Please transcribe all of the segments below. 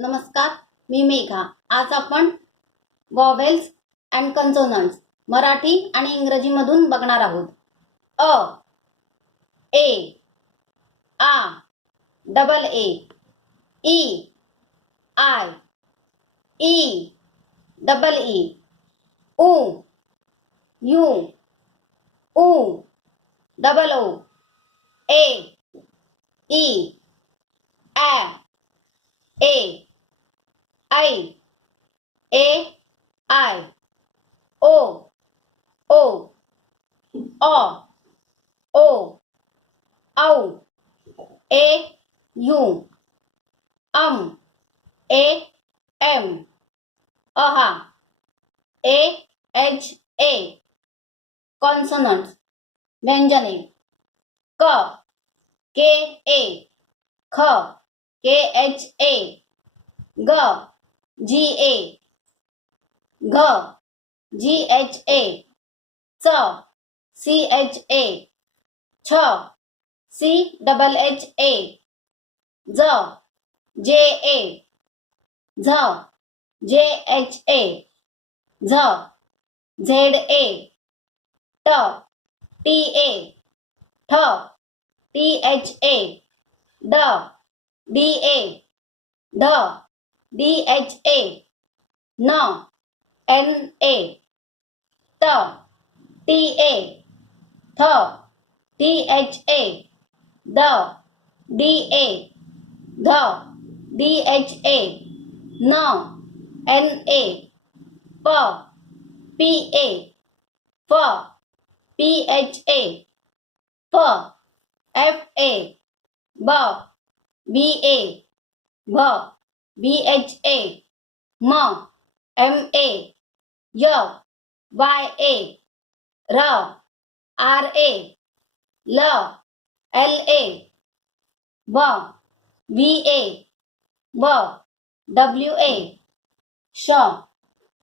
नमस्कार, मी मेघा. आज आपण वॉवेल्स अँड कन्सोनंट्स मराठी आणि इंग्रजी मधून बघणार आहोत. अ, ए, आ, डबल ए, ई, आय, ई, डबल ई, उ, यू, उ, डबल ओ, ए, ई, ए, ऐ, ए, आय, ओ, ओ, ओ, औ, ए, यू, ए, एम, अहा, ए, एच, ए. कॉन्सोनंट्स व्यंजने क, के, ए, ख, के, एच, ए, ग, जी, ए, घ, जी, एच, ए, च, सी, एच, ए, छ, सी, डबल एच, ए, ज, जे, ए, झ, जे, एच, ए, झ, झेड, ए, ट, टी, ए, ठ, टी, एच, ए, ड, डी, ए, ढ, डी, एच, ए, न, एन, ए, ट, टी, ए, थ, टी, एच, ए, द, डी, ए, ध, डी, एच, ए, न, एन, ए, प, पी, ए, फ, पी, एच, ए, फ, एफ, ए, ब, बी, ए, भ, बी, एच, ए, म, एम, ए, य, वाय, ए, र, आर, ए, ल, एल, ए, व, वी, ए, व, डब्ल्यू, ए, श,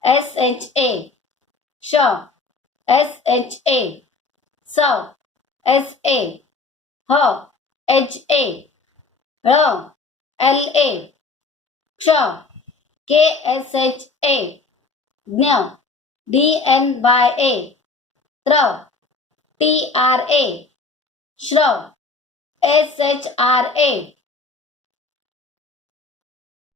एस, एच, ए, श, एस, एच, ए, स, एस, ए, ह, एच, ए, ळ, एल, ए, क्ष, के, एस, एच, ए, ज्ञ, डी, एन, वाय, ए, त्र, टी, आर, ए, श्र, एस, एच, आर, ए,